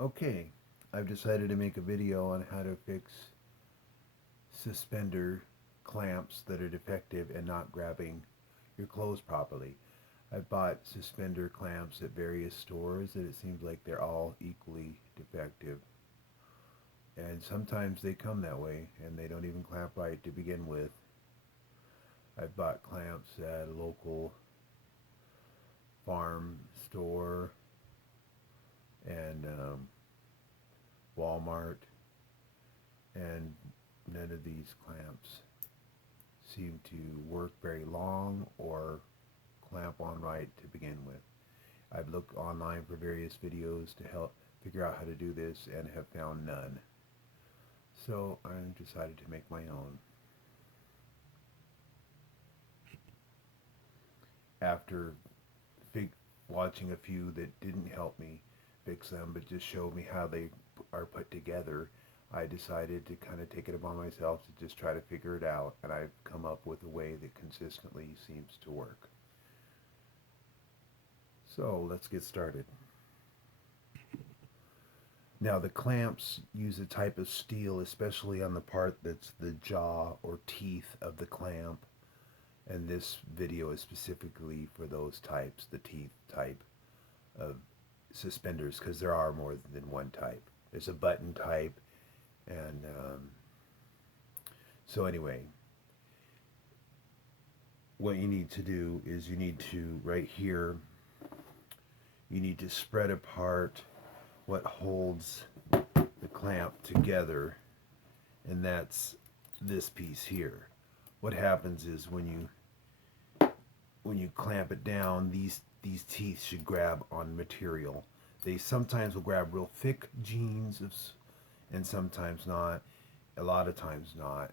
Okay, I've decided to make a video on how to fix suspender clamps that are defective and not grabbing your clothes properly. I've bought suspender clamps at various stores and it seems like they're all equally defective. And sometimes they come that way and they don't even clamp right to begin with. I've bought clamps at a local farm store and Walmart, and none of these clamps seem to work very long or clamp on right to begin with. I've looked online for various videos to help figure out how to do this and have found none. So I decided to make my own. After watching a few that didn't help me fix them but just showed me how they are put together, I decided to kind of take it upon myself to just try to figure it out, and I've come up with a way that consistently seems to work. So let's get started. Now the clamps use a type of steel, especially on the part that's the jaw or teeth of the clamp, and this video is specifically for those types, the teeth type of suspenders, because there are more than one type. There's a button type, and so anyway, what you need to do is you need to, right here, you need to spread apart what holds the clamp together, and that's this piece here. What happens is when you clamp it down, these teeth should grab on material. They sometimes will grab real thick jeans and sometimes not, a lot of times not.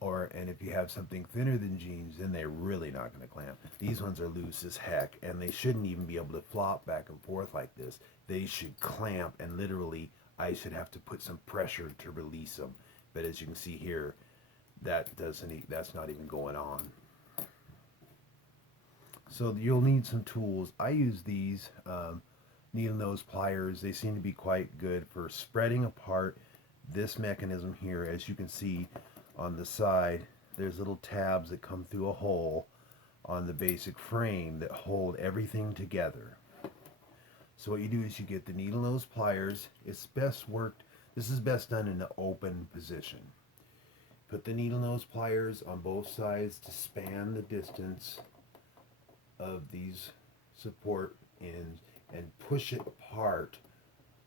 And if you have something thinner than jeans, then they're really not going to clamp. These ones are loose as heck, and they shouldn't even be able to flop back and forth like this. They should clamp, and literally I should have to put some pressure to release them. But as you can see here, that's not even going on. So you'll need some tools. I use these needle nose pliers. They seem to be quite good for spreading apart this mechanism here. As you can see on the side, there's little tabs that come through a hole on the basic frame that hold everything together. So what you do is you get the needle nose pliers. This is best done in the open position. Put the needle nose pliers on both sides to span the distance of these support ends and push it apart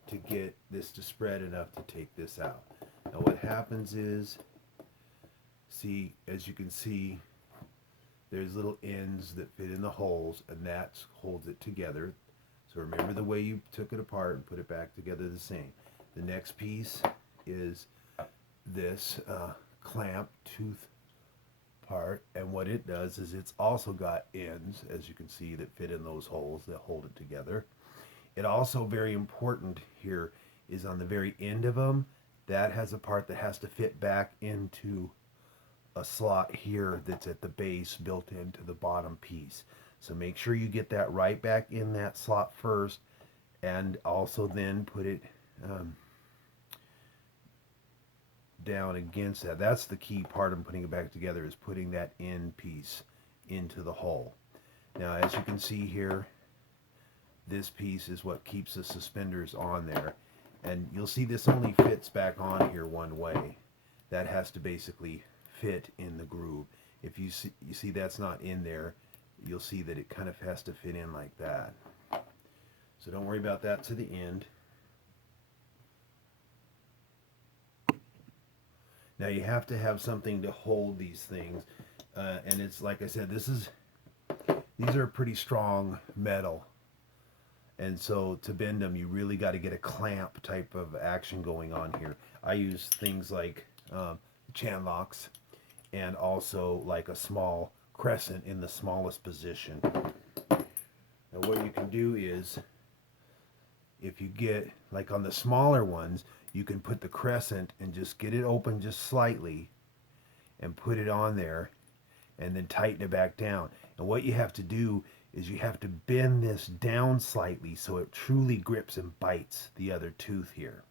to get this to spread enough to take this out. Now what happens is, see, as you can see, there's little ends that fit in the holes, and that holds it together. So remember the way you took it apart and put it back together the same. The next piece is this clamp tooth part, and what it does is it's also got ends, as you can see, that fit in those holes that hold it together. It also, very important here, is on the very end of them, that has a part that has to fit back into a slot here that's at the base built into the bottom piece. So make sure you get that right back in that slot first, and also then put it down against that. That's the key part of putting it back together, is putting that end piece into the hole. Now as you can see here, this piece is what keeps the suspenders on there, and you'll see this only fits back on here one way. That has to basically fit in the groove. If you see that's not in there, you'll see that it kind of has to fit in like that. So don't worry about that to the end. Now you have to have something to hold these things, and it's like I said, these are pretty strong metal, and so to bend them you really got to get a clamp type of action going on here. I use things like chan locks, and also like a small crescent in the smallest position. Now what you can do is, if you get, like on the smaller ones, you can put the crescent and just get it open just slightly and put it on there and then tighten it back down. And what you have to do is you have to bend this down slightly so it truly grips and bites the other tooth here.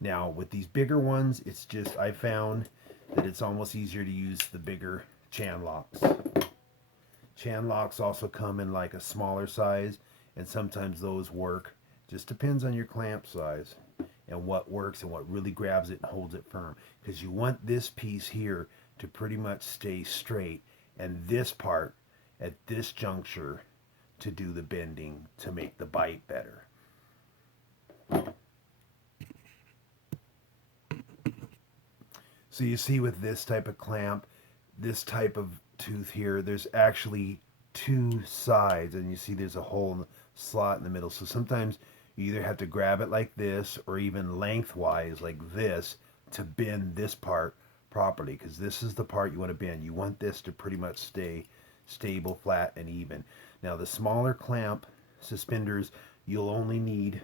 Now with these bigger ones, it's just, I found that it's almost easier to use the bigger chan locks. Chan locks also come in like a smaller size, and sometimes those work. Just depends on your clamp size and what works and what really grabs it and holds it firm. Because you want this piece here to pretty much stay straight, and this part at this juncture to do the bending to make the bite better. So you see with this type of clamp, this type of tooth here, there's actually two sides, and you see there's a hole in the slot in the middle. So sometimes you either have to grab it like this or even lengthwise like this to bend this part properly, because this is the part you want to bend. You want this to pretty much stay stable, flat, and even. Now the smaller clamp suspenders, you'll only need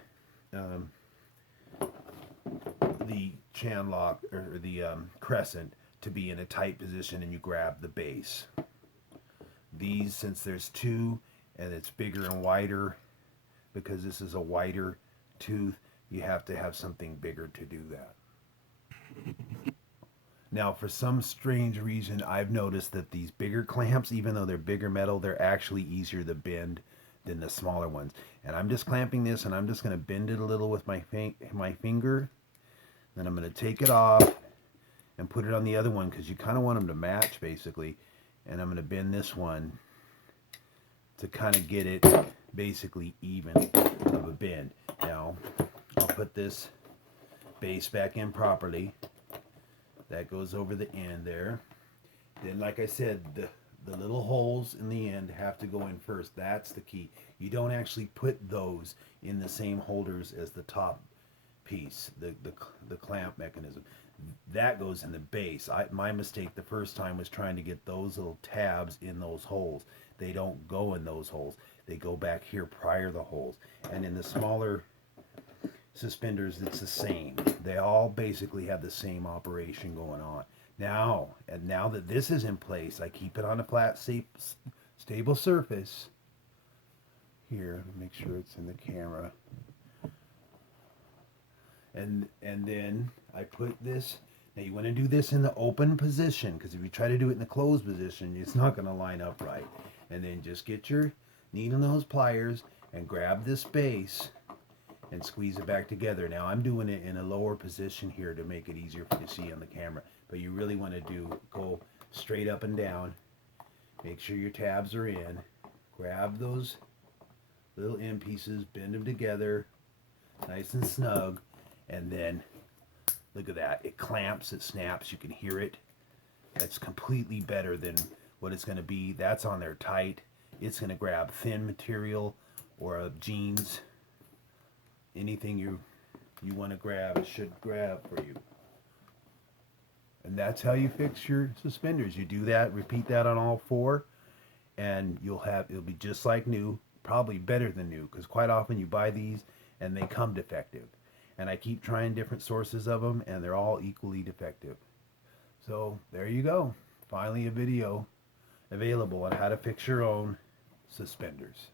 the chan lock or the crescent to be in a tight position, and you grab the base. These, since there's two and it's bigger and wider, because this is a wider tooth, you have to have something bigger to do that. Now for some strange reason, I've noticed that these bigger clamps, even though they're bigger metal, they're actually easier to bend than the smaller ones. And I'm just clamping this, and I'm just going to bend it a little with my finger. Then I'm going to take it off and put it on the other one, because you kind of want them to match basically. And I'm going to bend this one to kind of get it basically even of a bend. Now I'll put this base back in properly. That goes over the end there. Then, like I said, the little holes in the end have to go in first. That's the key. You don't actually put those in the same holders as the top piece, the clamp mechanism. That goes in the base. My mistake the first time was trying to get those little tabs in those holes. They don't go in those holes. They go back here prior to the holes. And in the smaller suspenders, it's the same. They all basically have the same operation going on. Now that this is in place, I keep it on a flat, stable surface. Here, make sure it's in the camera. And then I put this. Now you want to do this in the open position, because if you try to do it in the closed position, it's not going to line up right. And then just get your needle nose pliers and grab this base and squeeze it back together. Now I'm doing it in a lower position here to make it easier for you to see on the camera, but you really want to go straight up and down. Make sure your tabs are in. Grab those little end pieces, bend them together nice and snug, and then look at that. It clamps, it snaps, you can hear it. That's completely better than what it's going to be. That's on there tight. It's going to grab thin material or jeans. Anything you want to grab, it should grab for you. And that's how you fix your suspenders. You do that, repeat that on all four, and it'll be just like new, probably better than new, because quite often you buy these and they come defective. And I keep trying different sources of them, and they're all equally defective. So there you go. Finally a video available on how to fix your own suspenders.